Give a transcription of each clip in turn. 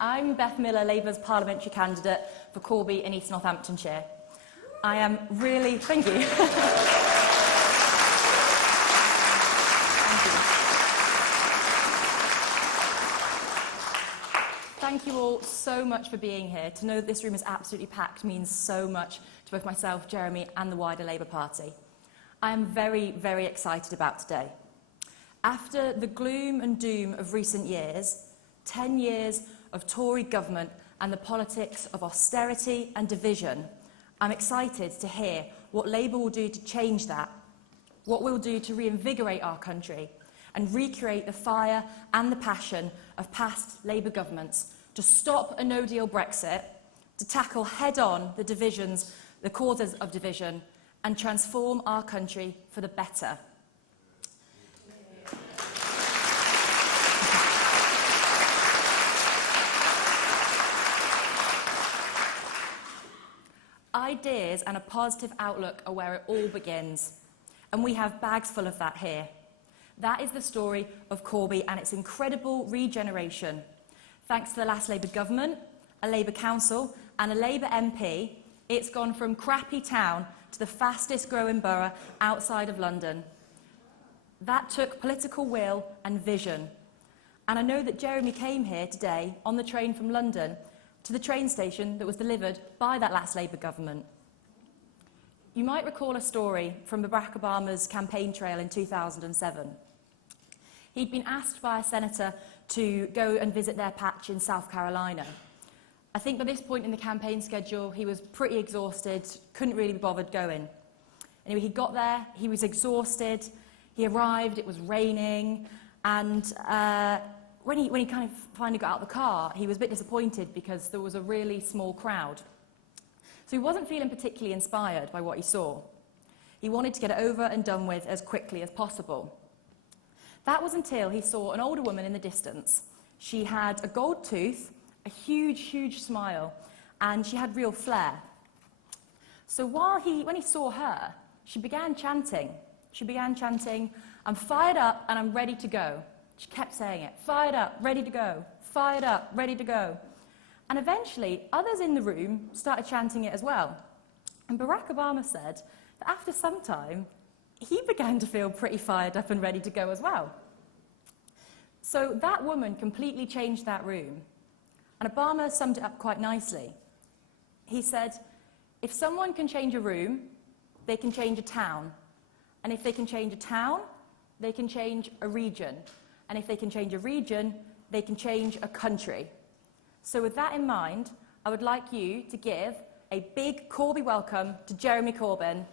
I'm Beth Miller, Labour's parliamentary candidate for Corbyn in East Northamptonshire. I am really... Thank you. Thank you all so much for being here. To know that this room is absolutely packed means so much to both myself, Jeremy, and the wider Labour Party. I am very, very excited about today. After the gloom and doom of recent years, 10 years of Tory government and the politics of austerity and division, I'm excited to hear what Labour will do to change that, what we'll do to reinvigorate our country and recreate the fire and the passion of past Labour governments to stop a no-deal Brexit, to tackle head-on the divisions, the causes of division, and transform our country for the better. Ideas and a positive outlook are where it all begins, and we have bags full of that here. That is the story of Corbyn and its incredible regeneration. Thanks to the last Labour government, a Labour council and a Labour MP, it's gone from crappy town to the fastest growing borough outside of London. That took political will and vision. And I know that Jeremy came here today on the train from London to the train station that was delivered by that last Labour government. You might recall a story from Barack Obama's campaign trail in 2007. He'd been asked by a senator to go and visit their patch in South Carolina. I think by this point in the campaign schedule, he was pretty exhausted, couldn't really be bothered going. Anyway, he got there, he was exhausted, he arrived, it was raining, and when he kind of finally got out of the car, he was a bit disappointed because there was a really small crowd. So he wasn't feeling particularly inspired by what he saw. He wanted to get it over and done with as quickly as possible. That was until he saw an older woman in the distance. She had a gold tooth, a huge, huge smile, and she had real flair. So when he saw her, she began chanting. She began chanting, "I'm fired up and I'm ready to go." She kept saying it, "Fired up, ready to go, fired up, ready to go." And eventually, others in the room started chanting it as well. And Barack Obama said that after some time, he began to feel pretty fired up and ready to go as well. So that woman completely changed that room. And Obama summed it up quite nicely. He said, if someone can change a room, they can change a town. And if they can change a town, they can change a region. And if they can change a region, they can change a country. So with that in mind, I would like you to give a big Corbyn welcome to Jeremy Corbyn.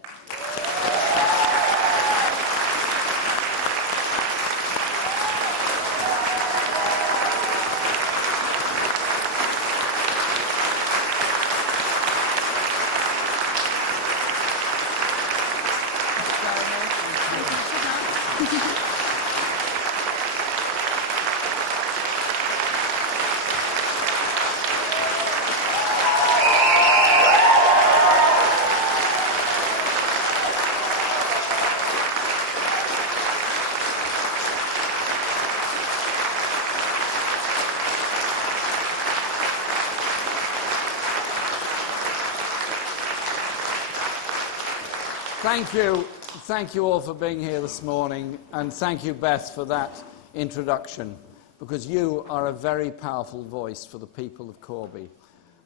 Thank you all for being here this morning, and thank you, Beth, for that introduction, because you are a very powerful voice for the people of Corbyn,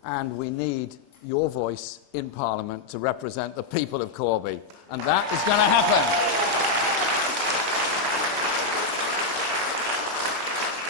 and we need your voice in Parliament to represent the people of Corbyn, and that is going to happen.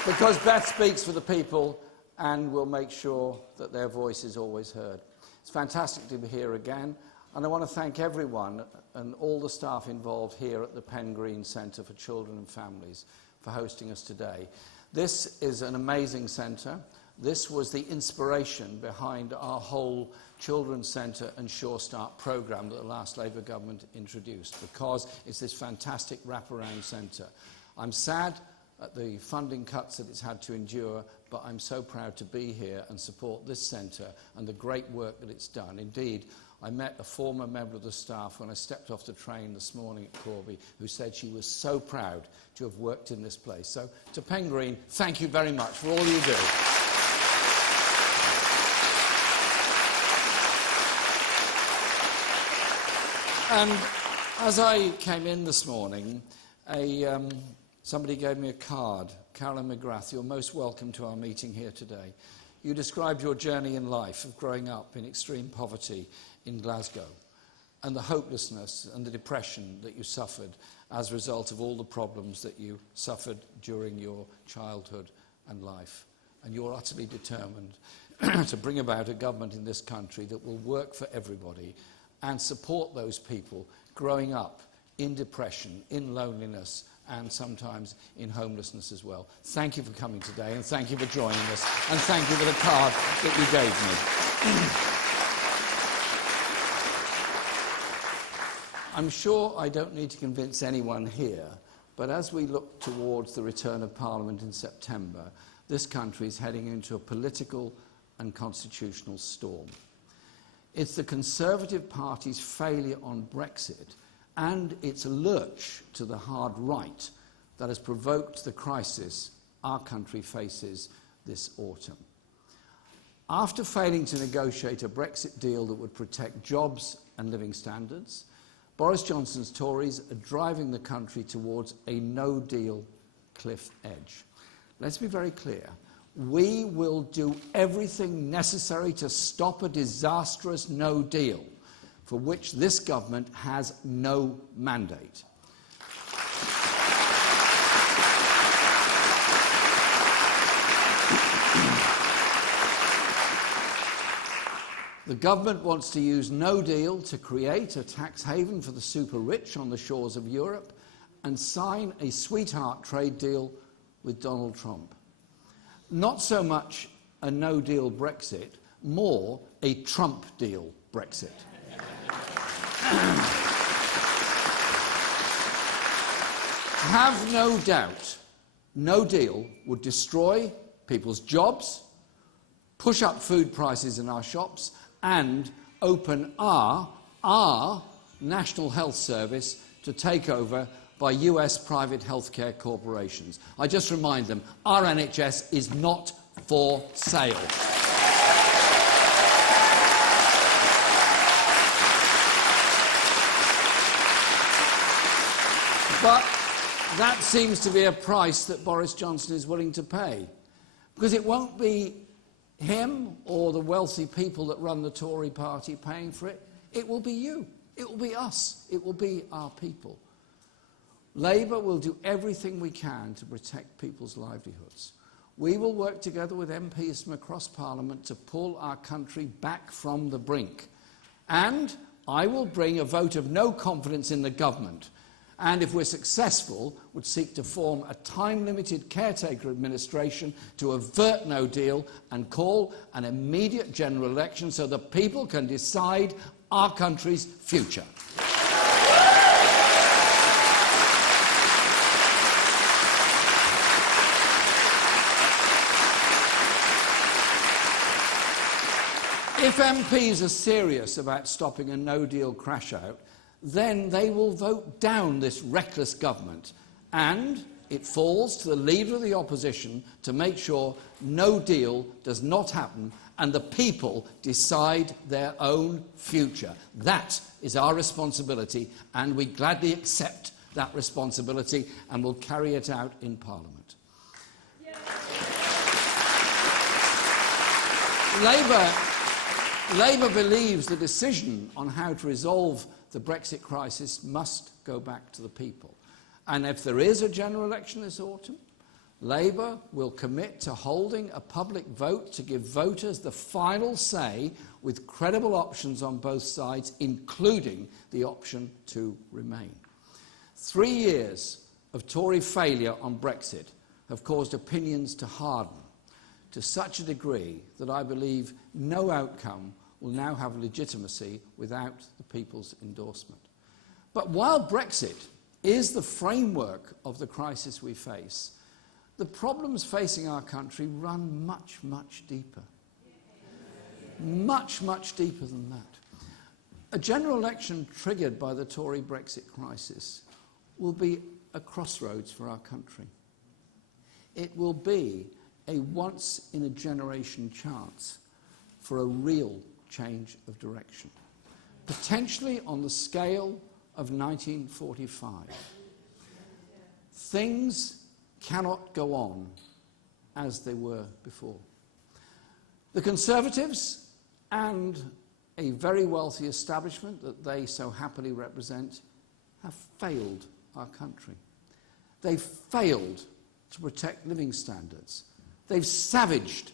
Because Beth speaks for the people, and will make sure that their voice is always heard. It's fantastic to be here again. And I want to thank everyone and all the staff involved here at the Penn Green Centre for Children and Families for hosting us today. This is an amazing centre. This was the inspiration behind our whole Children's Centre and Sure Start programme that the last Labour government introduced, because it's this fantastic wraparound centre. I'm sad at the funding cuts that it's had to endure, but I'm so proud to be here and support this centre and the great work that it's done. Indeed, I met a former member of the staff when I stepped off the train this morning at Corbyn, who said she was so proud to have worked in this place. So, to Penn Green, thank you very much for all you do. And as I came in this morning, somebody gave me a card. Carolyn McGrath, you're most welcome to our meeting here today. You described your journey in life of growing up in extreme poverty in Glasgow and the hopelessness and the depression that you suffered as a result of all the problems that you suffered during your childhood and life. And you're utterly determined to bring about a government in this country that will work for everybody and support those people growing up in depression, in loneliness, and sometimes in homelessness as well. Thank you for coming today, and thank you for joining us, and thank you for the card that you gave me. I'm sure I don't need to convince anyone here, but as we look towards the return of Parliament in September, this country is heading into a political and constitutional storm. It's the Conservative Party's failure on Brexit and its lurch to the hard right that has provoked the crisis our country faces this autumn. After failing to negotiate a Brexit deal that would protect jobs and living standards, Boris Johnson's Tories are driving the country towards a no-deal cliff edge. Let's be very clear. We will do everything necessary to stop a disastrous no deal for which this government has no mandate. The government wants to use no deal to create a tax haven for the super rich on the shores of Europe and sign a sweetheart trade deal with Donald Trump. Not so much a no-deal Brexit, more a Trump deal Brexit. Have no doubt, no deal would destroy people's jobs, push up food prices in our shops, and open our National Health Service to take over by US private healthcare corporations. I just remind them, our NHS is not for sale. But that seems to be a price that Boris Johnson is willing to pay, because it won't be him or the wealthy people that run the Tory party paying for it. It will be you. It will be us. It will be our people. Labour will do everything we can to protect people's livelihoods. We will work together with MPs from across Parliament to pull our country back from the brink. And I will bring a vote of no confidence in the government. And if we're successful, would seek to form a time-limited caretaker administration to avert no deal and call an immediate general election so that people can decide our country's future. If MPs are serious about stopping a no-deal crash-out, then they will vote down this reckless government, and it falls to the Leader of the Opposition to make sure no deal does not happen and the people decide their own future. That is our responsibility, and we gladly accept that responsibility and will carry it out in Parliament. Yeah. Labour believes the decision on how to resolve the Brexit crisis must go back to the people. And if there is a general election this autumn, Labour will commit to holding a public vote to give voters the final say with credible options on both sides, including the option to remain. 3 years of Tory failure on Brexit have caused opinions to harden to such a degree that I believe no outcome will now have legitimacy without the people's endorsement. But while Brexit is the framework of the crisis we face, the problems facing our country run much, much deeper. Much, much deeper than that. A general election triggered by the Tory Brexit crisis will be a crossroads for our country. It will be a once-in-a-generation chance for a real change of direction. potentially on the scale of 1945. Things cannot go on as they were before. The Conservatives and a very wealthy establishment that they so happily represent have failed our country. They've failed to protect living standards. They've savaged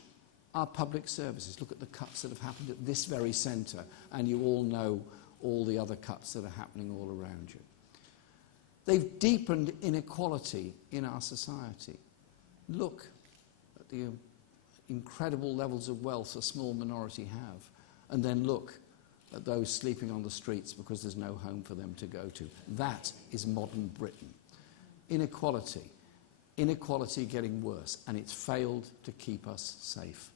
our public services. Look at the cuts that have happened at this very centre, and you all know all the other cuts that are happening all around you. They've deepened inequality in our society. Look at the incredible levels of wealth a small minority have, and then look at those sleeping on the streets because there's no home for them to go to. That is modern Britain. Inequality. Inequality getting worse, and it's failed to keep us safe.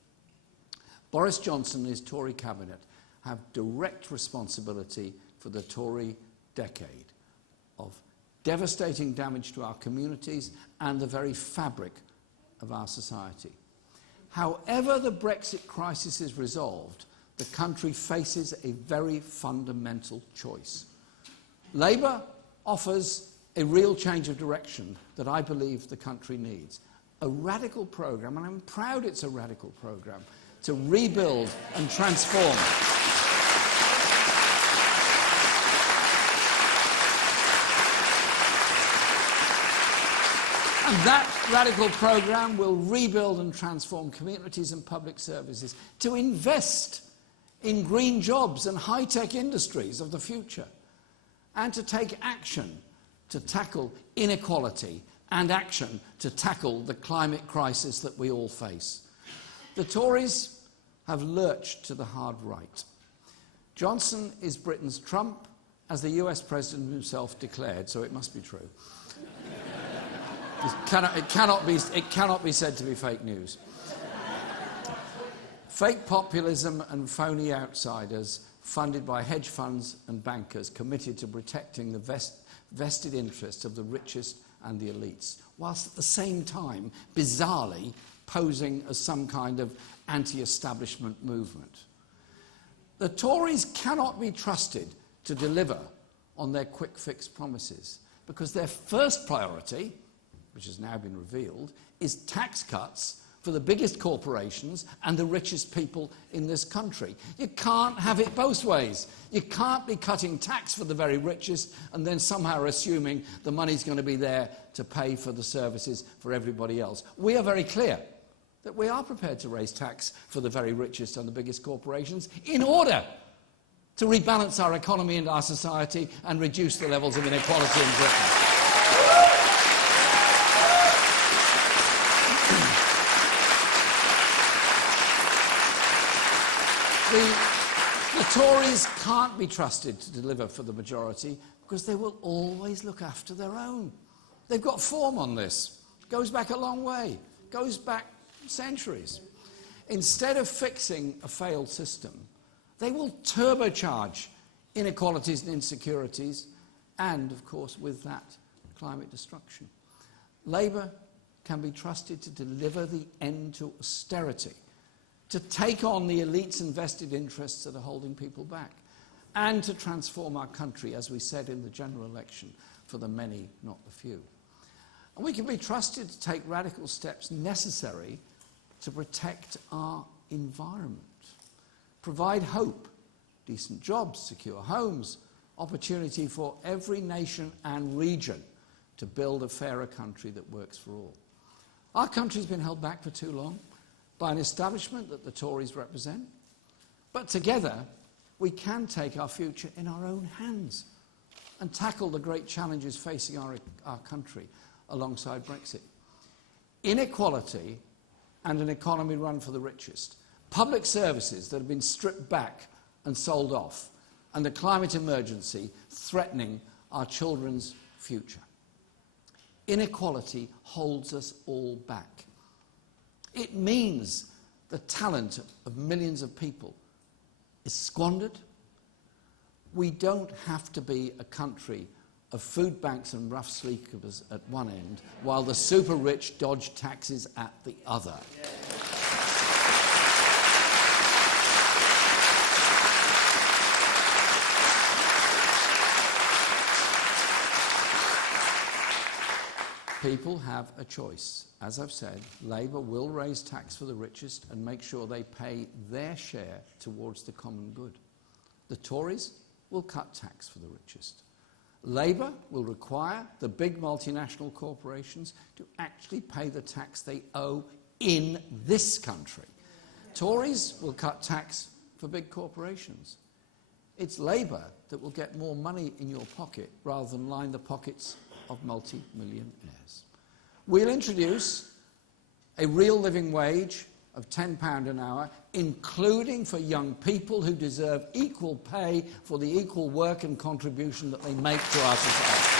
Boris Johnson and his Tory cabinet have direct responsibility for the Tory decade of devastating damage to our communities and the very fabric of our society. However the Brexit crisis is resolved, the country faces a very fundamental choice. Labour offers a real change of direction that I believe the country needs. A radical programme, and I'm proud it's a radical programme, to rebuild and transform. And that radical programme will rebuild and transform communities and public services, to invest in green jobs and high-tech industries of the future, and to take action to tackle inequality and action to tackle the climate crisis that we all face. The Tories have lurched to the hard right. Johnson is Britain's Trump, as the US President himself declared, so it must be true. It cannot be said to be fake news. Fake populism and phony outsiders funded by hedge funds and bankers committed to protecting the vested interests of the richest and the elites, whilst at the same time, bizarrely, posing as some kind of anti-establishment movement. The Tories cannot be trusted to deliver on their quick fix promises, because their first priority, which has now been revealed, is tax cuts for the biggest corporations and the richest people in this country. You can't have it both ways. You can't be cutting tax for the very richest and then somehow assuming the money's going to be there to pay for the services for everybody else. We are very clear that we are prepared to raise tax for the very richest and the biggest corporations in order to rebalance our economy and our society and reduce the levels of inequality in Britain. The Tories can't be trusted to deliver for the majority because they will always look after their own. They've got form on this. It goes back a long way. It goes back centuries. Instead of fixing a failed system, they will turbocharge inequalities and insecurities and, of course, with that, climate destruction. Labour can be trusted to deliver the end to austerity, to take on the elites' and vested interests that are holding people back, and to transform our country, as we said in the general election, for the many, not the few. And we can be trusted to take radical steps necessary to protect our environment, provide hope, decent jobs, secure homes, opportunity for every nation and region to build a fairer country that works for all. Our country's been held back for too long by an establishment that the Tories represent. But together, we can take our future in our own hands and tackle the great challenges facing our country alongside Brexit. Inequality and an economy run for the richest, public services that have been stripped back and sold off, and the climate emergency threatening our children's future. Inequality holds us all back. It means the talent of millions of people is squandered. We don't have to be a country of food banks and rough sleepers at one end, while the super rich dodge taxes at the other. people have a choice. As I've said, Labour will raise tax for the richest and make sure they pay their share towards the common good. The Tories will cut tax for the richest. Labour will require the big multinational corporations to actually pay the tax they owe in this country. Tories will cut tax for big corporations. It's Labour that will get more money in your pocket rather than line the pockets of multi-millionaires. We'll introduce a real living wage of £10 an hour, including for young people who deserve equal pay for the equal work and contribution that they make to our society.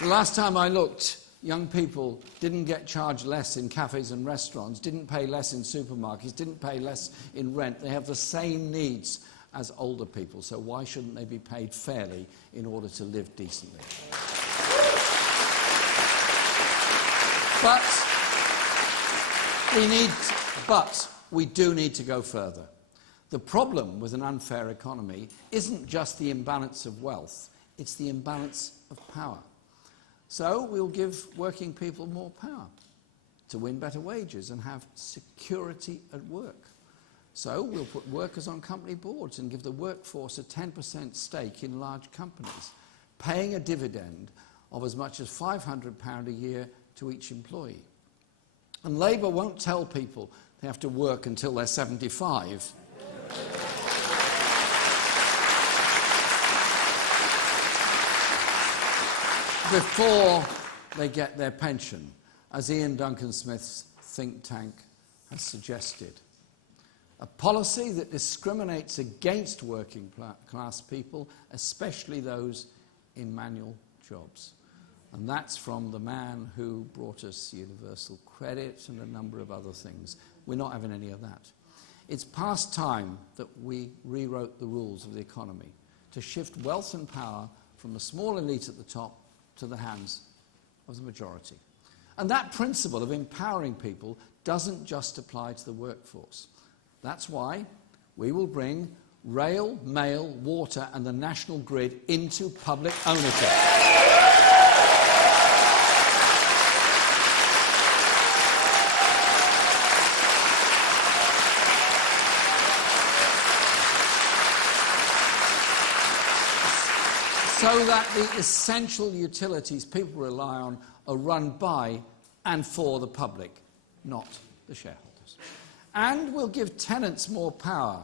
The last time I looked, young people didn't get charged less in cafes and restaurants, didn't pay less in supermarkets, didn't pay less in rent. They have the same needs as older people, so why shouldn't they be paid fairly in order to live decently? But we do need to go further. The problem with an unfair economy isn't just the imbalance of wealth, it's the imbalance of power. So we'll give working people more power to win better wages and have security at work. So we'll put workers on company boards and give the workforce a 10% stake in large companies, paying a dividend of as much as £500 a year to each employee. And Labour won't tell people they have to work until they're 75. Before they get their pension, as Ian Duncan Smith's think tank has suggested. A policy that discriminates against working class people, especially those in manual jobs. And that's from the man who brought us universal credit and a number of other things. We're not having any of that. It's past time that we rewrote the rules of the economy to shift wealth and power from the small elite at the top to the hands of the majority. And that principle of empowering people doesn't just apply to the workforce. That's why we will bring rail, mail, water and the national grid into public ownership. So that the essential utilities people rely on are run by and for the public, not the shareholders. And we'll give tenants more power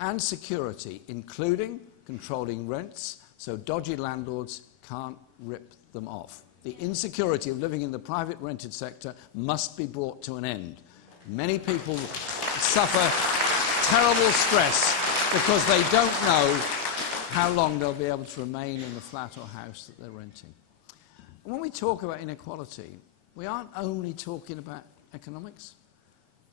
and security, including controlling rents, so dodgy landlords can't rip them off. The insecurity of living in the private rented sector must be brought to an end. Many people suffer terrible stress because they don't know how long they'll be able to remain in the flat or house that they're renting. And when we talk about inequality, we aren't only talking about economics.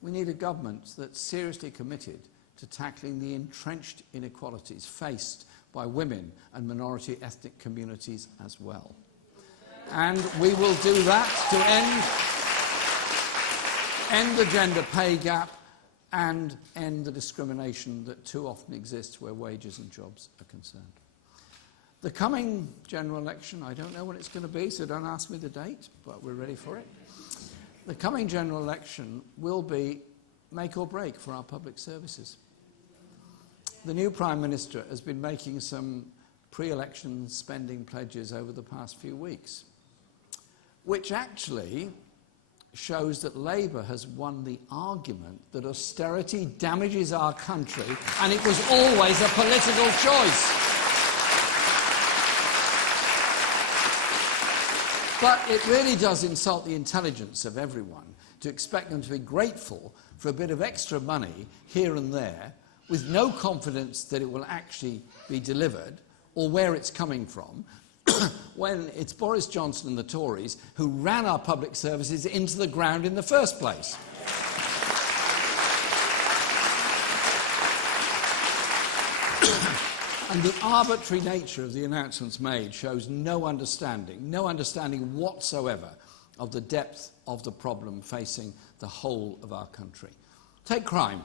We need a government that's seriously committed to tackling the entrenched inequalities faced by women and minority ethnic communities as well. And we will do that to end the gender pay gap and end the discrimination that too often exists where wages and jobs are concerned. The coming general election, I don't know when it's going to be, so don't ask me the date, but we're ready for it. The coming general election will be make or break for our public services. The new Prime Minister has been making some pre-election spending pledges over the past few weeks, which actually shows that Labour has won the argument that austerity damages our country and it was always a political choice. But it really does insult the intelligence of everyone to expect them to be grateful for a bit of extra money here and there with no confidence that it will actually be delivered or where it's coming from, when it's Boris Johnson and the Tories who ran our public services into the ground in the first place. And the arbitrary nature of the announcements made shows no understanding whatsoever of the depth of the problem facing the whole of our country. Take crime.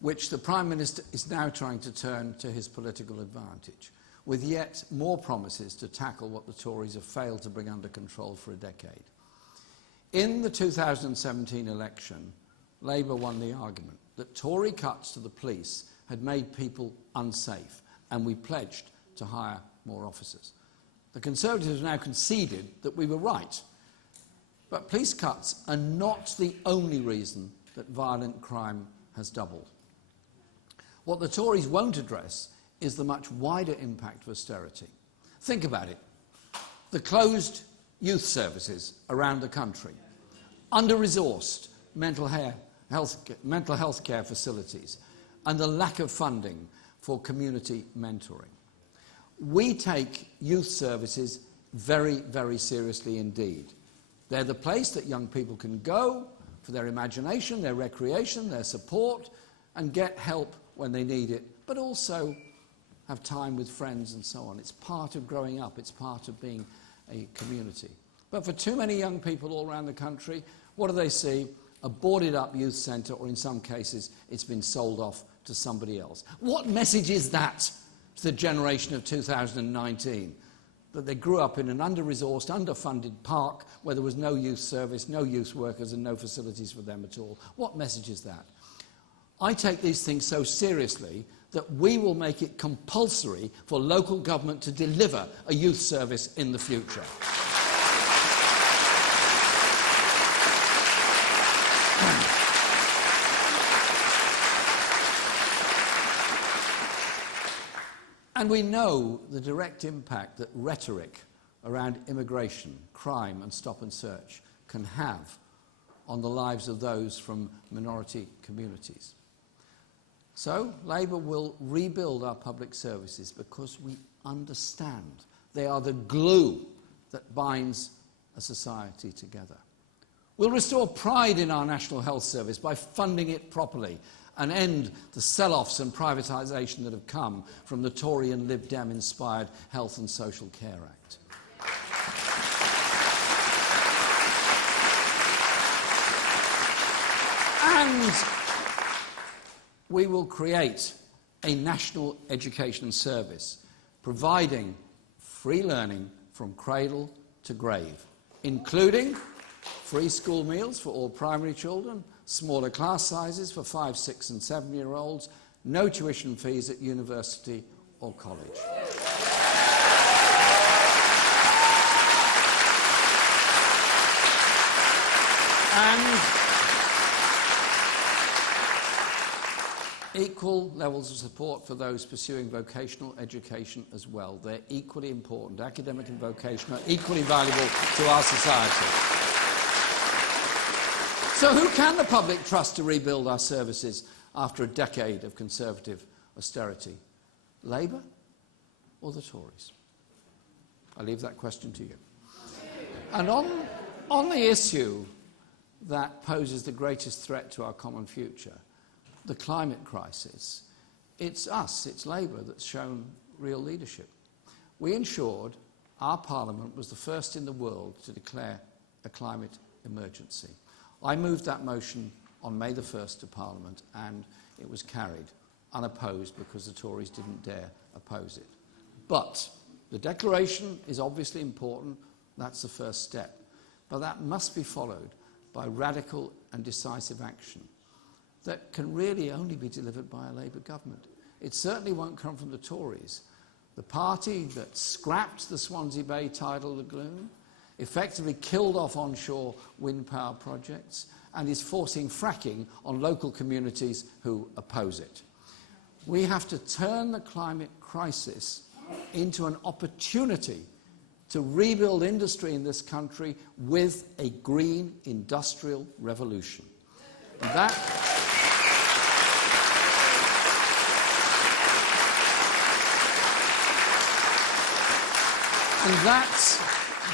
which the Prime Minister is now trying to turn to his political advantage, with yet more promises to tackle what the Tories have failed to bring under control for a decade. In the 2017 election, Labour won the argument that Tory cuts to the police had made people unsafe, and we pledged to hire more officers. The Conservatives have now conceded that we were right. But police cuts are not the only reason that violent crime has doubled. What the Tories won't address is the much wider impact of austerity. Think about it. The closed youth services around the country, under-resourced mental health care facilities, and the lack of funding for community mentoring. We take youth services very, very seriously indeed. They're the place that young people can go for their imagination, their recreation, their support, and get help when they need it, but also have time with friends and so on. It's part of growing up. It's part of being a community. But for too many young people all around the country, what do they see? A boarded-up youth centre, or in some cases, it's been sold off to somebody else. What message is that to the generation of 2019? That they grew up in an under-resourced, underfunded park where there was no youth service, no youth workers and no facilities for them at all. What message is that? I take these things so seriously that we will make it compulsory for local government to deliver a youth service in the future. And we know the direct impact that rhetoric around immigration, crime and stop and search can have on the lives of those from minority communities. So Labour will rebuild our public services because we understand they are the glue that binds a society together. We'll restore pride in our National Health Service by funding it properly and end the sell-offs and privatisation that have come from the Tory and Lib Dem-inspired Health and Social Care Act. And we will create a national education service providing free learning from cradle to grave, including free school meals for all primary children, smaller class sizes for 5-, 6 and 7-year-olds, no tuition fees at university or college. And equal levels of support for those pursuing vocational education as well. They're equally important. Academic and vocational are equally valuable to our society. So who can the public trust to rebuild our services after a decade of Conservative austerity? Labour or the Tories? I leave that question to you. And on the issue that poses the greatest threat to our common future, the climate crisis, it's us, it's Labour that's shown real leadership. We ensured our Parliament was the first in the world to declare a climate emergency. I moved that motion on May the 1st to Parliament, and it was carried unopposed because the Tories didn't dare oppose it. But the declaration is obviously important. That's the first step. But that must be followed by radical and decisive action that can really only be delivered by a Labour government. It certainly won't come from the Tories, the party that scrapped the Swansea Bay tidal lagoon, effectively killed off onshore wind power projects, and is forcing fracking on local communities who oppose it. We have to turn the climate crisis into an opportunity to rebuild industry in this country with a green industrial revolution. And that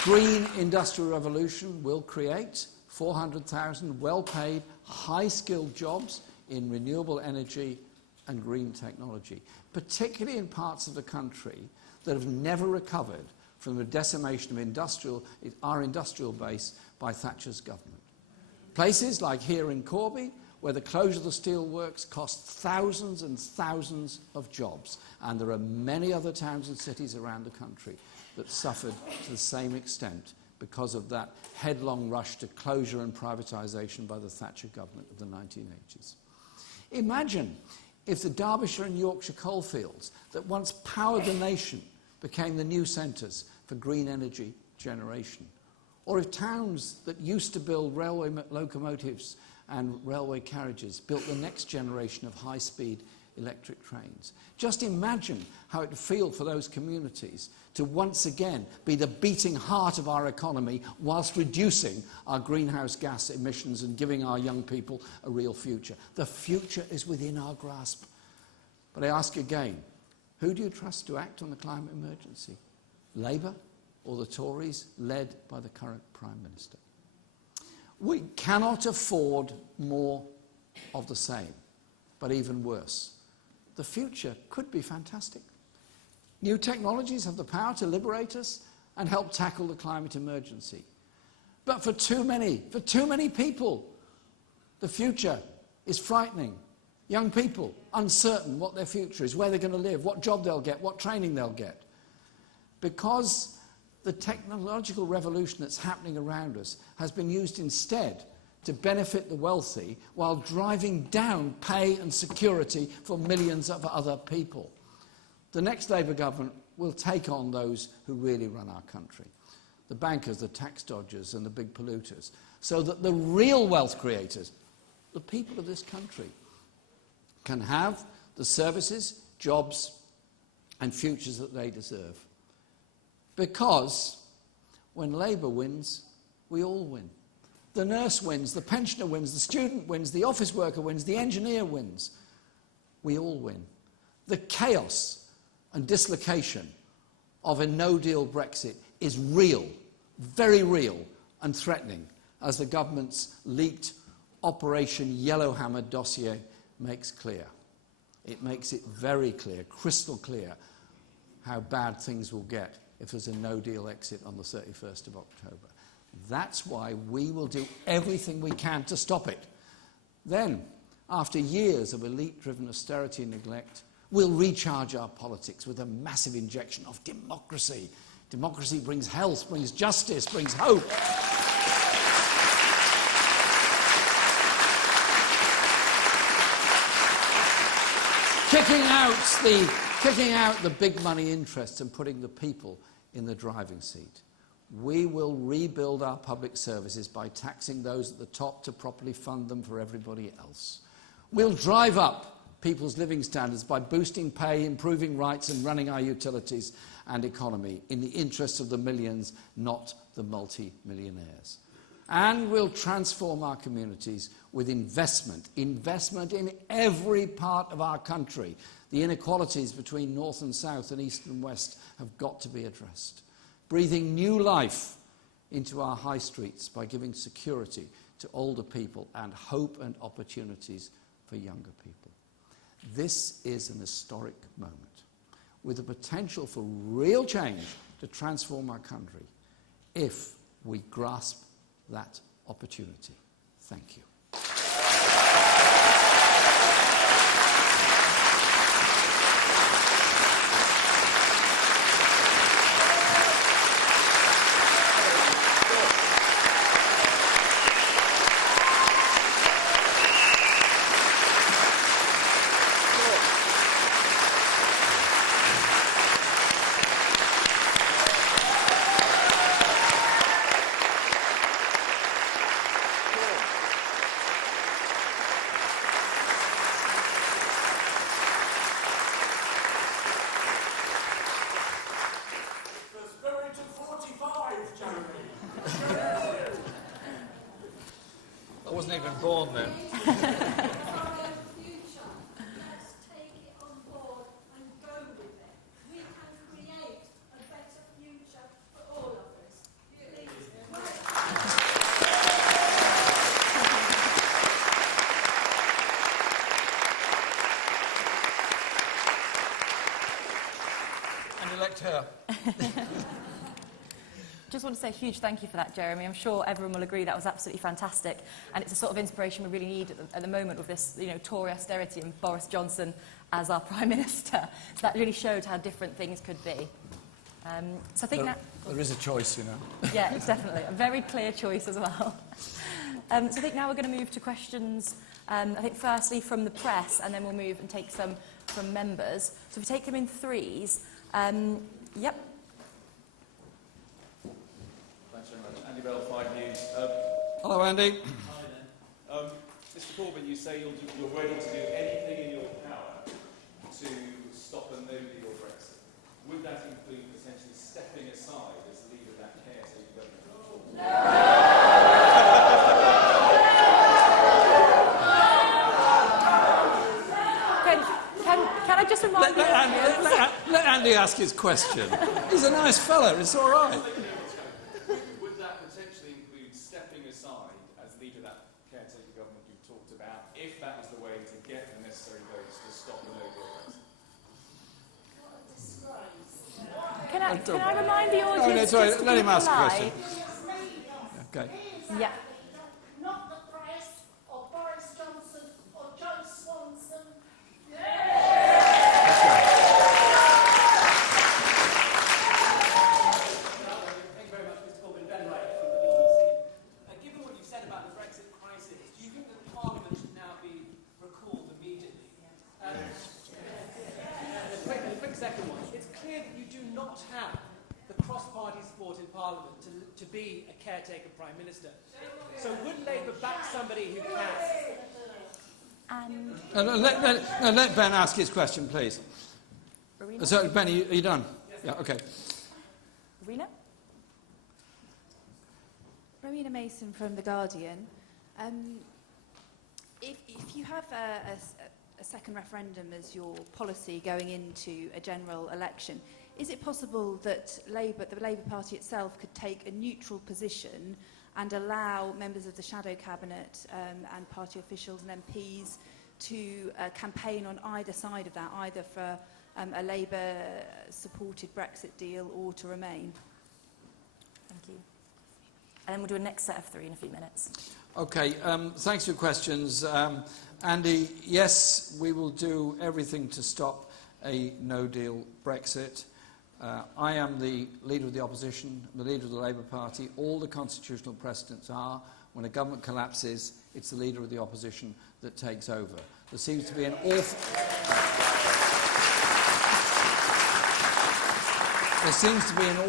green industrial revolution will create 400,000 well-paid, high-skilled jobs in renewable energy and green technology, particularly in parts of the country that have never recovered from the decimation of our industrial base by Thatcher's government. Places like here in Corbyn, where the closure of the steelworks cost thousands and thousands of jobs. And there are many other towns and cities around the country that suffered to the same extent because of that headlong rush to closure and privatisation by the Thatcher government of the 1980s. Imagine if the Derbyshire and Yorkshire coalfields that once powered the nation became the new centres for green energy generation. Or if towns that used to build railway locomotives and railway carriages built the next generation of high-speed electric trains. Just imagine how it would feel for those communities to once again be the beating heart of our economy whilst reducing our greenhouse gas emissions and giving our young people a real future. The future is within our grasp. But I ask again, who do you trust to act on the climate emergency? Labour or the Tories, led by the current Prime Minister? We cannot afford more of the same, but even worse. The future could be fantastic. New technologies have the power to liberate us and help tackle the climate emergency. But for too many people, the future is frightening. Young people, uncertain what their future is, where they're going to live, what job they'll get, what training they'll get. Because the technological revolution that's happening around us has been used instead to benefit the wealthy while driving down pay and security for millions of other people. The next Labour government will take on those who really run our country, the bankers, the tax dodgers and the big polluters, so that the real wealth creators, the people of this country, can have the services, jobs and futures that they deserve. Because when Labour wins, we all win. The nurse wins, the pensioner wins, the student wins, the office worker wins, the engineer wins. We all win. The chaos and dislocation of a no-deal Brexit is real, very real and threatening, as the government's leaked Operation Yellowhammer dossier makes clear. It makes it very clear, crystal clear, how bad things will get if there's a no-deal exit on the 31st of October. That's why we will do everything we can to stop it. Then, after years of elite-driven austerity and neglect, we'll recharge our politics with a massive injection of democracy. Democracy brings health, brings justice, brings hope. Kicking out the big money interests and putting the people in the driving seat. We will rebuild our public services by taxing those at the top to properly fund them for everybody else. We'll drive up people's living standards by boosting pay, improving rights and running our utilities and economy in the interests of the millions, not the multi-millionaires. And we'll transform our communities with investment in every part of our country. The inequalities between north and south and east and west have got to be addressed. Breathing new life into our high streets by giving security to older people and hope and opportunities for younger people. This is an historic moment with the potential for real change to transform our country if we grasp that opportunity. Thank you. I wasn't even born then. And elect her. Just want to say a huge thank you for that, Jeremy. I'm sure everyone will agree that was absolutely fantastic, and it's a sort of inspiration we really need at the moment with this, Tory austerity and Boris Johnson as our Prime Minister. So that really showed how different things could be. So I think there is a choice, Yeah, it's definitely a very clear choice as well. So I think now we're going to move to questions, I think firstly from the press, and then we'll move and take some from members. So if we take them in threes, yep. Thanks very much. Andy Bell, 5 News. Hello, Andy. Hi then. Mr Corbyn, you say you're ready to do anything in your power to stop a no-deal Brexit. Would that include potentially stepping aside as leader of that caretaker government? Can I just remind you... Let Andy ask his question. He's a nice fella, it's all right. Would that potentially include stepping aside as leader of that caretaker government you've talked about, if that was the way to get the necessary votes to stop the no-deal Brexit? Can I remind the audience... Oh, no, sorry, just to let be him ask a polite? question. Okay. Yeah. Not the press, or Boris Johnson, or Joe Swanson. Thank you very much, Mr Corbyn. Ben Wright from the BBC. Given what you've said about the Brexit crisis, do you think that Parliament should now be recalled immediately? A quick second one. It's clear that you do not have the cross-party support in Parliament to be a caretaker Prime Minister. So would Labour back somebody who can? And Let Ben ask his question, please. Rowena? So, Ben, are you done? Yes. Yeah, okay. Rowena? Rowena Mason from The Guardian. If you have a second referendum as your policy going into a general election, is it possible that the Labour Party itself could take a neutral position and allow members of the shadow cabinet and party officials and MPs to campaign on either side of that, either for a Labour-supported Brexit deal or to remain? Thank you. And then we'll do a next set of three in a few minutes. Okay, thanks for your questions. Andy, yes, we will do everything to stop a no-deal Brexit. I am the leader of the opposition, the leader of the Labour Party. All the constitutional precedents are, when a government collapses, it's the leader of the opposition that takes over. There seems to be an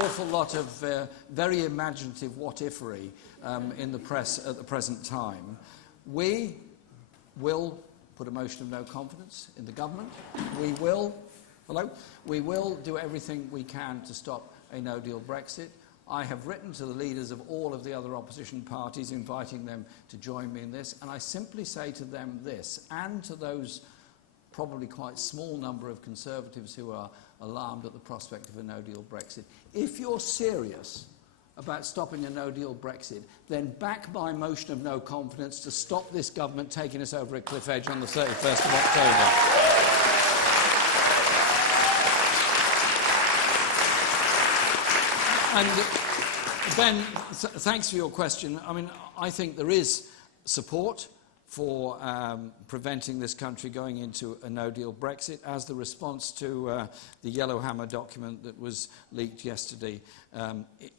awful lot of very imaginative what-ifery in the press at the present time. We will put a motion of no confidence in the government. We will do everything we can to stop a no-deal Brexit. I have written to the leaders of all of the other opposition parties inviting them to join me in this, and I simply say to them this, and to those probably quite small number of Conservatives who are alarmed at the prospect of a no-deal Brexit, if you're serious about stopping a no-deal Brexit, then back my motion of no confidence to stop this government taking us over a cliff edge on the 31st of October. And Ben, thanks for your question. I mean, I think there is support for preventing this country going into a no-deal Brexit, as the response to the Yellowhammer document that was leaked yesterday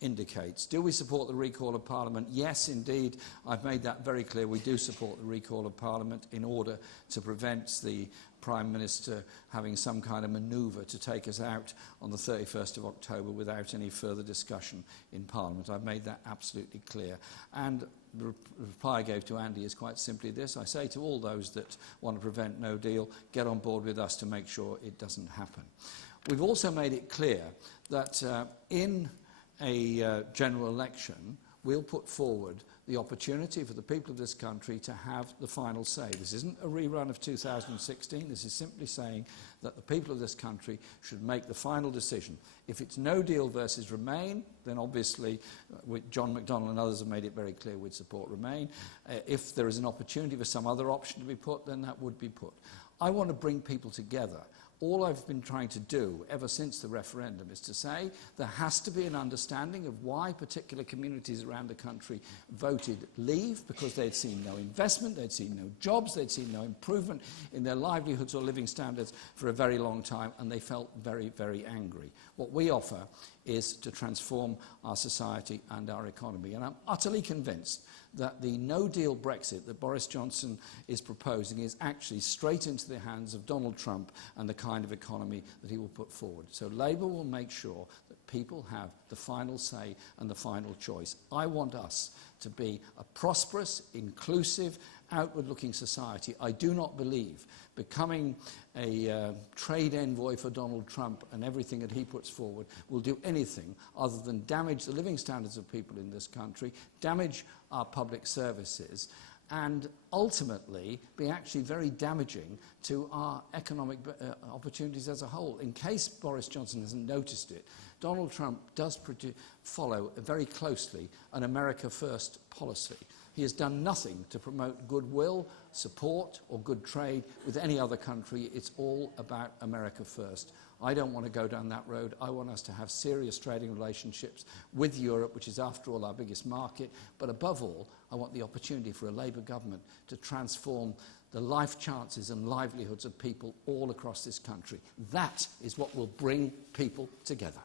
indicates. Do we support the recall of Parliament? Yes, indeed. I've made that very clear. We do support the recall of Parliament in order to prevent the Prime Minister having some kind of manoeuvre to take us out on the 31st of October without any further discussion in Parliament. I've made that absolutely clear. And the reply I gave to Andy is quite simply this. I say to all those that want to prevent no deal, get on board with us to make sure it doesn't happen. We've also made it clear that in a general election, we'll put forward the opportunity for the people of this country to have the final say. This isn't a rerun of 2016. This is simply saying that the people of this country should make the final decision. If it's no deal versus Remain, then obviously John McDonnell and others have made it very clear we'd support Remain. If there is an opportunity for some other option to be put, then that would be put. I want to bring people together, all I've been trying to do ever since the referendum is to say there has to be an understanding of why particular communities around the country voted leave, because they'd seen no investment, they'd seen no jobs, they'd seen no improvement in their livelihoods or living standards for a very long time, and they felt very, very angry. What we offer is to transform our society and our economy. And I'm utterly convinced that the no-deal Brexit that Boris Johnson is proposing is actually straight into the hands of Donald Trump and the kind of economy that he will put forward. So Labour will make sure that people have the final say and the final choice. I want us to be a prosperous, inclusive, outward-looking society. I do not believe becoming a trade envoy for Donald Trump and everything that he puts forward will do anything other than damage the living standards of people in this country, damage our public services, and ultimately be actually very damaging to our economic opportunities as a whole. In case Boris Johnson hasn't noticed it, Donald Trump does follow very closely an America First policy. He has done nothing to promote goodwill, support or good trade with any other country. It's all about America First. I don't want to go down that road. I want us to have serious trading relationships with Europe, which is after all our biggest market. But above all, I want the opportunity for a Labour government to transform the life chances and livelihoods of people all across this country. That is what will bring people together.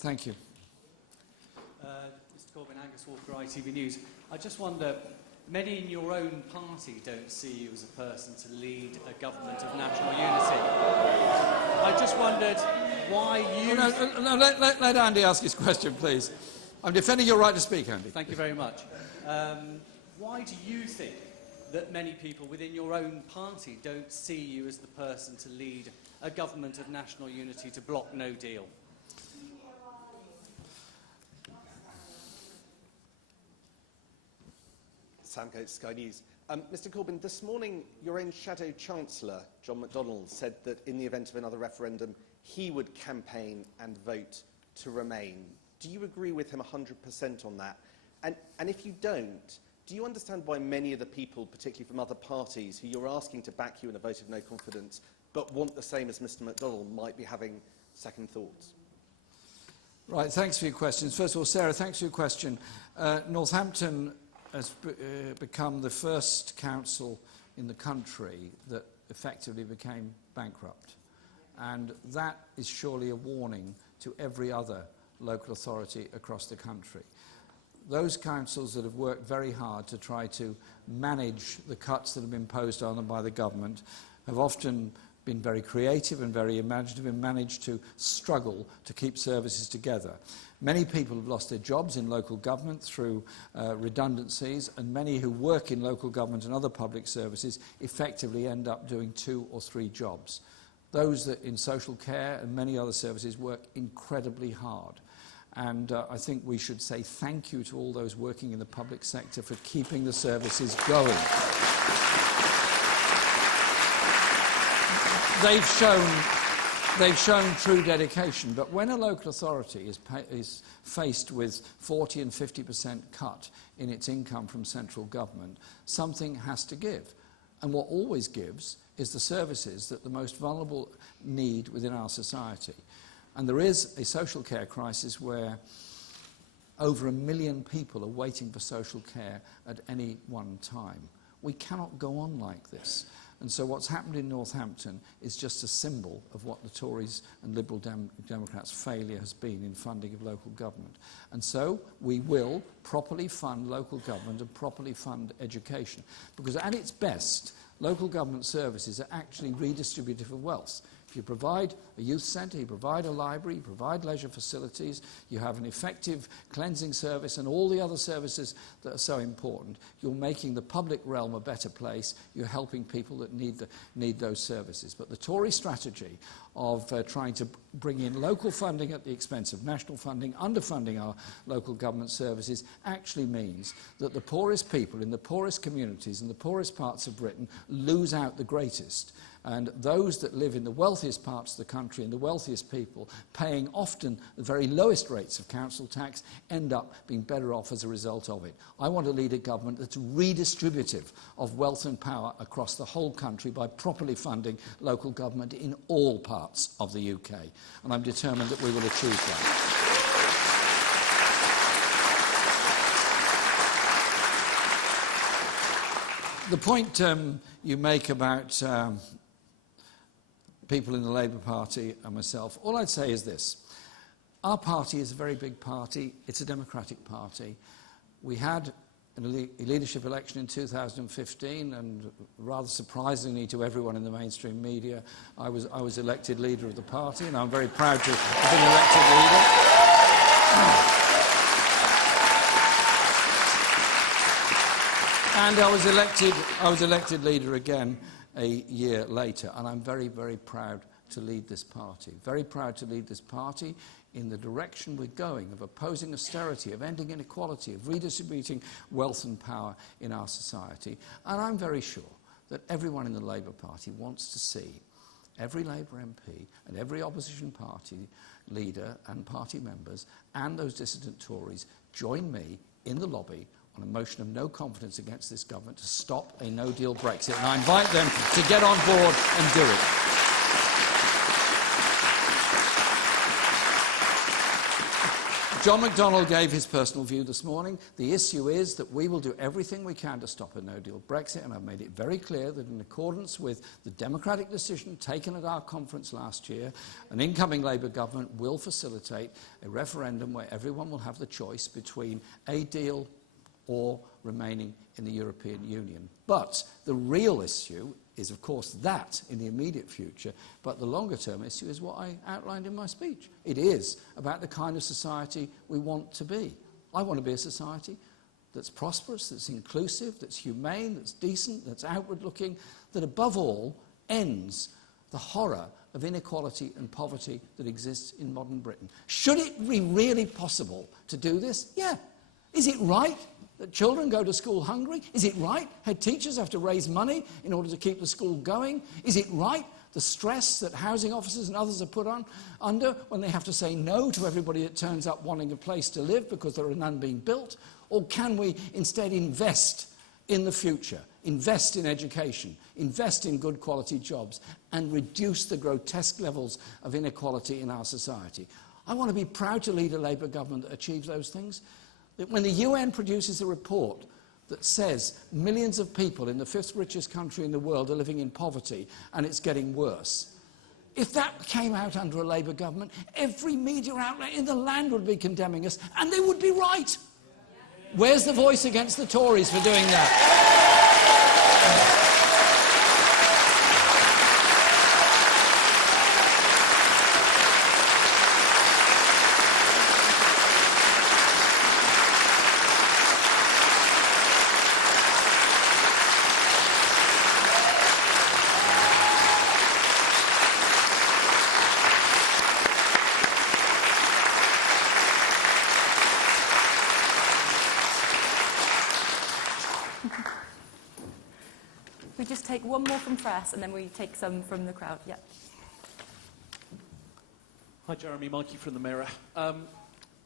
Thank you. Mr Corbyn, Angus Walker, ITV News. I just wonder, many in your own party don't see you as a person to lead a government of national unity. I just wondered why you... Let Andy ask his question, please. I'm defending your right to speak, Andy. Thank you very much. Why do you think that many people within your own party don't see you as the person to lead a government of national unity to block no deal? Sam Coates, Sky News. Mr Corbyn, this morning your own Shadow Chancellor, John McDonnell, said that in the event of another referendum, he would campaign and vote to remain. Do you agree with him 100% on that? And if you don't, do you understand why many of the people, particularly from other parties, who you're asking to back you in a vote of no confidence, but want the same as Mr McDonnell, might be having second thoughts? Right, thanks for your questions. First of all, Sarah, thanks for your question. Northampton has become the first council in the country that effectively became bankrupt. And that is surely a warning to every other local authority across the country. Those councils that have worked very hard to try to manage the cuts that have been imposed on them by the government have often been very creative and very imaginative and managed to struggle to keep services together. Many people have lost their jobs in local government through redundancies, and many who work in local government and other public services effectively end up doing 2 or 3 jobs. Those that in social care and many other services work incredibly hard. And I think we should say thank you to all those working in the public sector for keeping the services going. They've shown true dedication, but when a local authority is faced with 40 and 50% cut in its income from central government, something has to give. And what always gives is the services that the most vulnerable need within our society. And there is a social care crisis where over 1 million people are waiting for social care at any one time. We cannot go on like this. And so what's happened in Northampton is just a symbol of what the Tories and Liberal Democrats' failure has been in funding of local government. And so we will properly fund local government and properly fund education. Because at its best, local government services are actually redistributive of wealth. If you provide a youth centre, you provide a library, you provide leisure facilities, you have an effective cleansing service and all the other services that are so important, you're making the public realm a better place, you're helping people that need those services. But the Tory strategy of trying to bring in local funding at the expense of national funding, underfunding our local government services, actually means that the poorest people in the poorest communities in the poorest parts of Britain lose out the greatest. And those that live in the wealthiest parts of the country and the wealthiest people, paying often the very lowest rates of council tax, end up being better off as a result of it. I want to lead a government that's redistributive of wealth and power across the whole country by properly funding local government in all parts of the UK. And I'm determined that we will achieve that. The point you make about people in the Labour Party and myself, all I'd say is this. Our party is a very big party. It's a democratic party. We had a leadership election in 2015, and rather surprisingly to everyone in the mainstream media, I was elected leader of the party, and I'm very proud to have been elected leader. And I was elected leader again a year later, and I'm very, very proud to lead this party. Very proud to lead this party in the direction we're going, of opposing austerity, of ending inequality, of redistributing wealth and power in our society. And I'm very sure that everyone in the Labour Party wants to see every Labour MP and every opposition party leader and party members and those dissident Tories join me in the lobby on a motion of no confidence against this government to stop a no-deal Brexit. And I invite them to get on board and do it. John McDonnell gave his personal view this morning. The issue is that we will do everything we can to stop a no-deal Brexit, and I've made it very clear that in accordance with the democratic decision taken at our conference last year, an incoming Labour government will facilitate a referendum where everyone will have the choice between a deal or remaining in the European Union. But the real issue is, of course, that in the immediate future, but the longer-term issue is what I outlined in my speech. It is about the kind of society we want to be. I want to be a society that's prosperous, that's inclusive, that's humane, that's decent, that's outward-looking, that above all ends the horror of inequality and poverty that exists in modern Britain. Should it be really possible to do this? Yeah. Is it right that children go to school hungry? Is it right head teachers have to raise money in order to keep the school going? Is it right the stress that housing officers and others are put under when they have to say no to everybody that turns up wanting a place to live because there are none being built? Or can we instead invest in the future, invest in education, invest in good quality jobs, and reduce the grotesque levels of inequality in our society? I want to be proud to lead a Labour government that achieves those things. When the UN produces a report that says millions of people in the fifth richest country in the world are living in poverty and it's getting worse, if that came out under a Labour government, every media outlet in the land would be condemning us, and they would be right. Where's the voice against the Tories for doing that? We just take one more from press and then we take some from the crowd. Yeah. Hi, Jeremy. Mikey from the Mirror.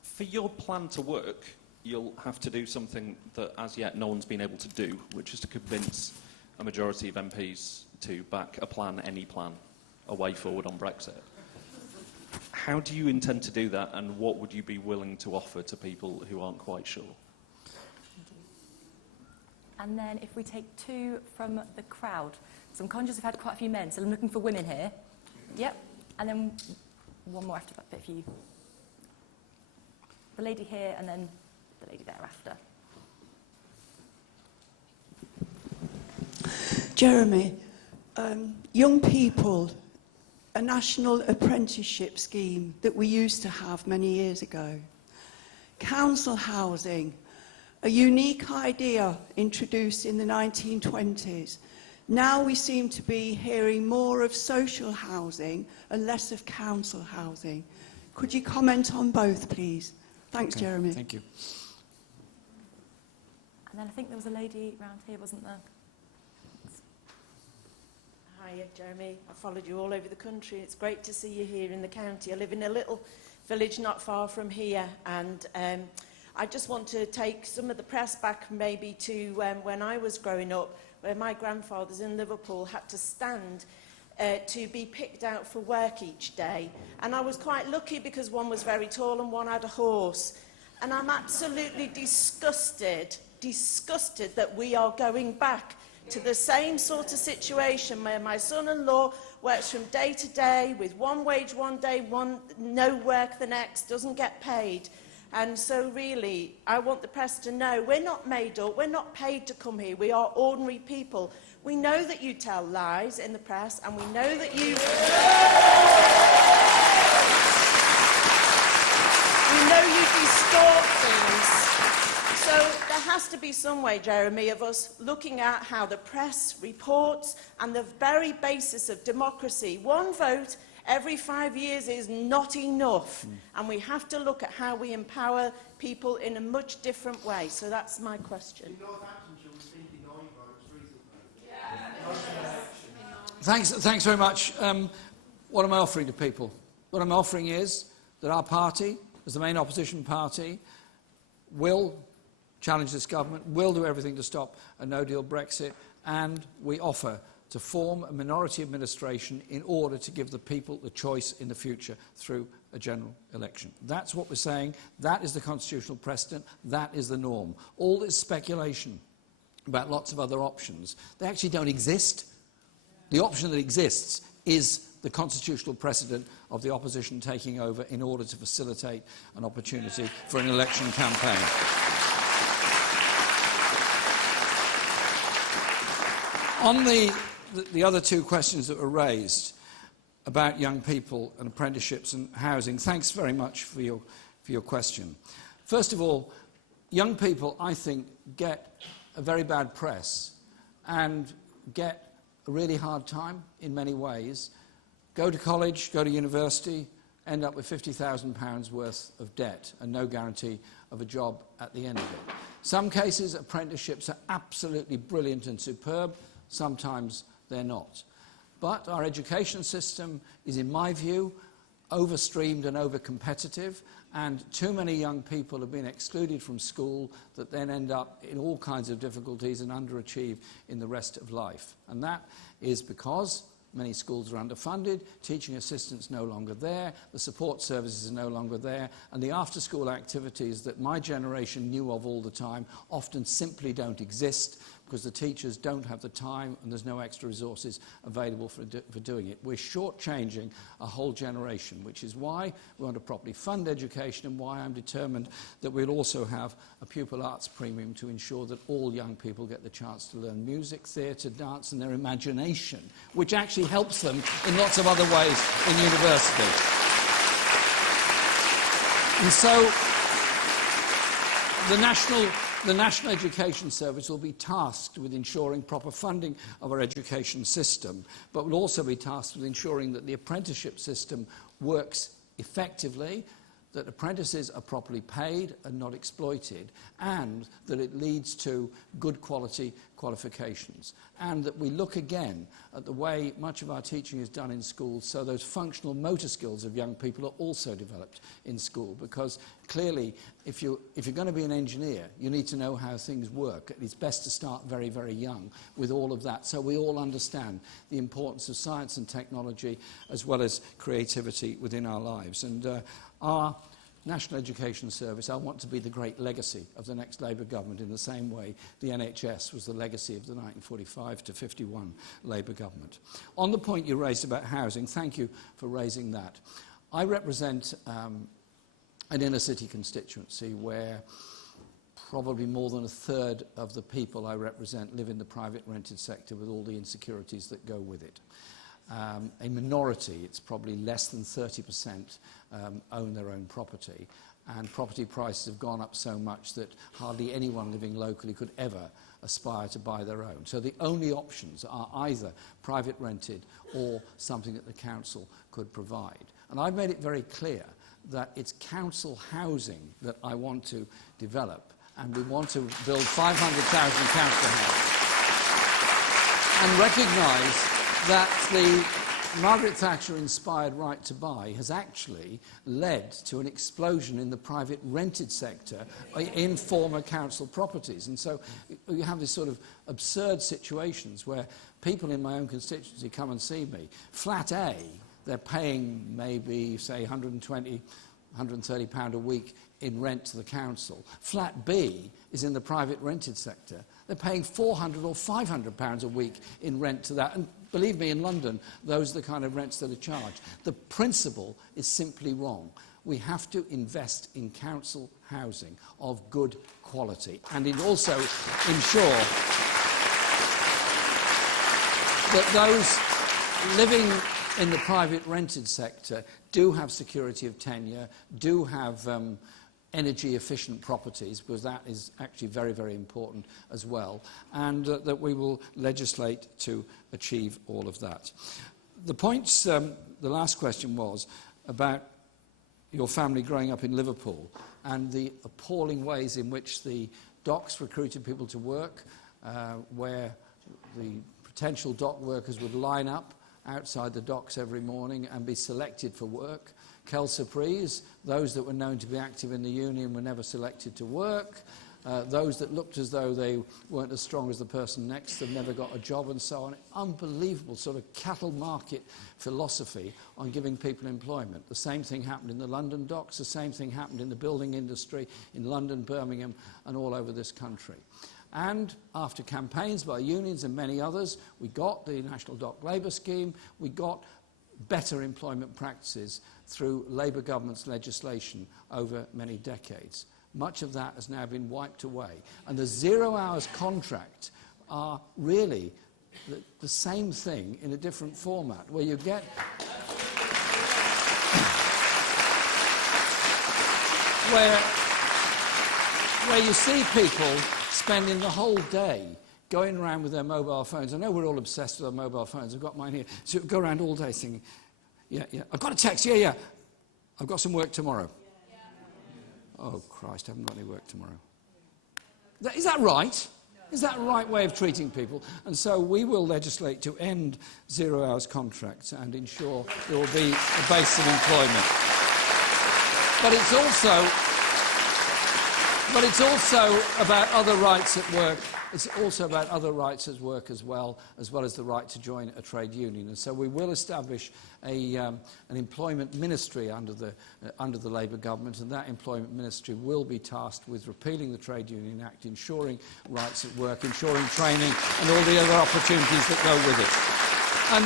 For your plan to work, you'll have to do something that as yet no one's been able to do, which is to convince a majority of MPs to back a plan, any plan, a way forward on Brexit. How do you intend to do that, and what would you be willing to offer to people who aren't quite sure? And then if we take two from the crowd. So I'm conscious we've had quite a few men, so I'm looking for women here. Yep. And then one more after that bit for you. The lady here and then the lady thereafter. Jeremy, young people a national apprenticeship scheme that we used to have many years ago. Council housing, a unique idea introduced in the 1920s. Now we seem to be hearing more of social housing and less of council housing. Could you comment on both, please? Thanks, Okay, Jeremy. thank you. And then I think there was a lady round here, wasn't there? Hi, Jeremy. I followed you all over the country. It's great to see you here in the county. I live in a little village not far from here, and I just want to take some of the press back maybe to when I was growing up, where my grandfathers in Liverpool had to stand to be picked out for work each day. And I was quite lucky because one was very tall and one had a horse. And I'm absolutely disgusted that we are going back to the same sort of situation where my son-in-law works from day to day with one wage one day, no work the next, doesn't get paid. And so really, I want the press to know we're not made up, we're not paid to come here, we are ordinary people. We know that you tell lies in the press, and we know that you... we know you distort things. So there has to be some way, Jeremy, of us looking at how the press reports and the very basis of democracy. One vote every 5 years is not enough, and we have to look at how we empower people in a much different way. So that's my question. Thanks very much. What am I offering to people? What I'm offering is that our party, as the main opposition party, will challenge this government, will do everything to stop a no-deal Brexit, and we offer to form a minority administration in order to give the people the choice in the future through a general election. That's what we're saying. That is the constitutional precedent. That is the norm. All this speculation about lots of other options, they actually don't exist. The option that exists is the constitutional precedent of the opposition taking over in order to facilitate an opportunity for an election campaign. On the other two questions that were raised about young people and apprenticeships and housing, thanks very much for your question. First of all, young people, I think, get a very bad press and get a really hard time in many ways. Go to college, go to university, end up with £50,000 worth of debt and no guarantee of a job at the end of it. Some cases, apprenticeships are absolutely brilliant and superb. Sometimes they're not. But our education system is, in my view, overstreamed and over-competitive, and too many young people have been excluded from school that then end up in all kinds of difficulties and underachieve in the rest of life. And that is because many schools are underfunded, teaching assistants no longer there, the support services are no longer there, and the after-school activities that my generation knew of all the time often simply don't exist because the teachers don't have the time and there's no extra resources available for doing it. We're shortchanging a whole generation, which is why we want to properly fund education and why I'm determined that we'll also have a pupil arts premium to ensure that all young people get the chance to learn music, theatre, dance and their imagination, which actually helps them in lots of other ways in university. And so the National Education Service will be tasked with ensuring proper funding of our education system, but will also be tasked with ensuring that the apprenticeship system works effectively, that apprentices are properly paid and not exploited, and that it leads to good quality qualifications. And that we look again at the way much of our teaching is done in schools, so those functional motor skills of young people are also developed in school. Because clearly, if you're going to be an engineer, you need to know how things work. It's best to start very, very young with all of that, so we all understand the importance of science and technology as well as creativity within our lives. And our National Education Service, I want to be the great legacy of the next Labour government in the same way the NHS was the legacy of the 1945 to 51 Labour government. On the point you raised about housing, thank you for raising that. I represent an inner city constituency where probably more than a third of the people I represent live in the private rented sector with all the insecurities that go with it. A minority, it's probably less than 30%, own their own property. And property prices have gone up so much that hardly anyone living locally could ever aspire to buy their own. So the only options are either private rented or something that the council could provide. And I've made it very clear that it's council housing that I want to develop, and we want to build 500,000 council houses and recognise that the Margaret Thatcher-inspired right to buy has actually led to an explosion in the private rented sector in former council properties. And so you have this sort of absurd situations where people in my own constituency come and see me. Flat A, they're paying maybe, say, 120, £130 a week in rent to the council. Flat B is in the private rented sector. They're paying £400 or £500 a week in rent to that. And believe me, in London, those are the kind of rents that are charged. The principle is simply wrong. We have to invest in council housing of good quality, and it also ensure that those living in the private rented sector do have security of tenure, do have energy efficient properties, because that is actually very, very important as well, and that we will legislate to achieve all of that. The points, the last question was about your family growing up in Liverpool and the appalling ways in which the docks recruited people to work, where the potential dock workers would line up outside the docks every morning and be selected for work. Quelle surprise, those that were known to be active in the union were never selected to work. Those that looked as though they weren't as strong as the person next to them never got a job, and so on. Unbelievable sort of cattle market philosophy on giving people employment. The same thing happened in the London docks, the same thing happened in the building industry in London, Birmingham and all over this country. And after campaigns by unions and many others, we got the National Dock Labour Scheme, we got better employment practices through Labour government's legislation over many decades. Much of that has now been wiped away. And the 0 hours contract are really the same thing in a different format, where you get where you see people spending the whole day going around with their mobile phones. I know we're all obsessed with our mobile phones. I've got mine here. So go around all day singing, yeah, yeah, I've got a text, yeah, yeah, I've got some work tomorrow. Oh, Christ, I haven't got any work tomorrow. Is that right? Is that the right way of treating people? And so we will legislate to end 0 hours contracts and ensure there will be a base of employment. But it's also about other rights at work. It's also about other rights at work as well as the right to join a trade union. And so we will establish an employment ministry under the Labour government, and that employment ministry will be tasked with repealing the Trade Union Act, ensuring rights at work, ensuring training and all the other opportunities that go with it. And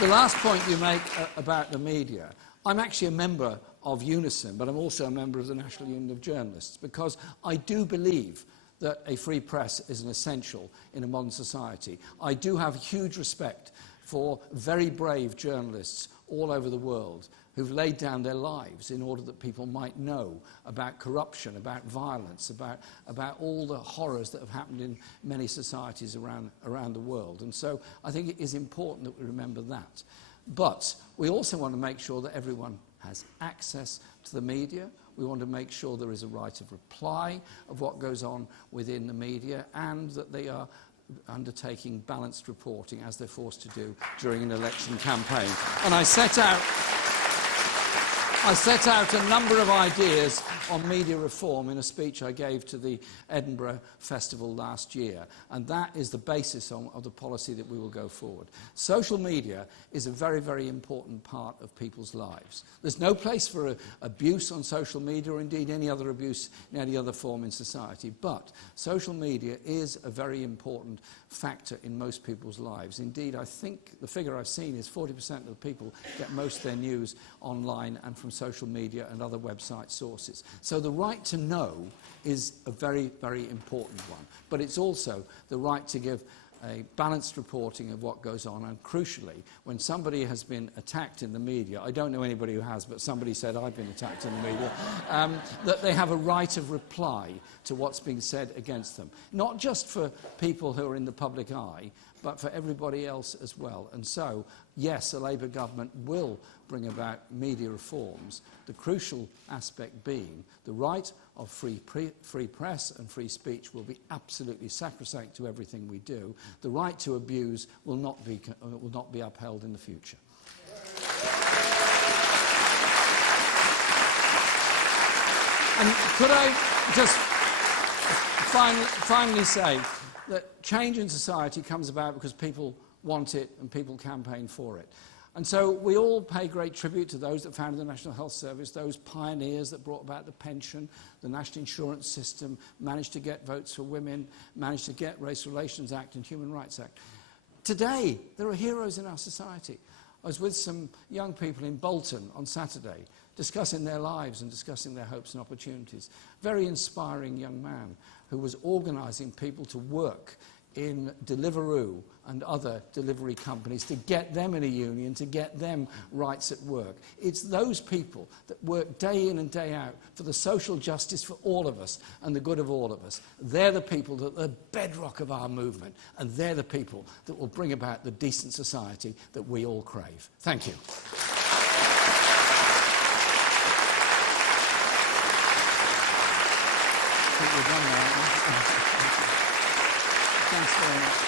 the last point you make about the media, I'm actually a member of Unison, but I'm also a member of the National Union of Journalists, because I do believe that a free press is an essential in a modern society. I do have huge respect for very brave journalists all over the world who've laid down their lives in order that people might know about corruption, about violence, about all the horrors that have happened in many societies around the world. And so I think it is important that we remember that. But we also want to make sure that everyone has access to the media. We want to make sure there is a right of reply of what goes on within the media, and that they are undertaking balanced reporting, as they're forced to do during an election campaign. And I set out a number of ideas on media reform in a speech I gave to the Edinburgh Festival last year, and that is the basis of the policy that we will go forward. Social media is a very, very important part of people's lives. There's no place for abuse on social media, or indeed any other abuse in any other form in society, but social media is a very important factor in most people's lives. Indeed, I think the figure I've seen is 40% of the people get most of their news online and from social media and other website sources. So the right to know is a very, very important one. But it's also the right to give a balanced reporting of what goes on, and crucially, when somebody has been attacked in the media, I don't know anybody who has, but somebody said I've been attacked in the media, that they have a right of reply to what's being said against them. Not just for people who are in the public eye, but for everybody else as well. And so, yes, a Labour government will bring about media reforms, the crucial aspect being the right of free press and free speech will be absolutely sacrosanct to everything we do. The right to abuse will not be upheld in the future. And could I just finally say that change in society comes about because people want it and people campaign for it. And so we all pay great tribute to those that founded the National Health Service, those pioneers that brought about the pension, the National Insurance System, managed to get votes for women, managed to get Race Relations Act and Human Rights Act. Today, there are heroes in our society. I was with some young people in Bolton on Saturday, discussing their lives and discussing their hopes and opportunities. Very inspiring young man who was organising people to work in Deliveroo and other delivery companies to get them in a union, to get them rights at work. It's those people that work day in and day out for the social justice for all of us and the good of all of us. They're the people that are the bedrock of our movement, and they're the people that will bring about the decent society that we all crave. Thank you. I think we're done now, aren't we? Thanks very much.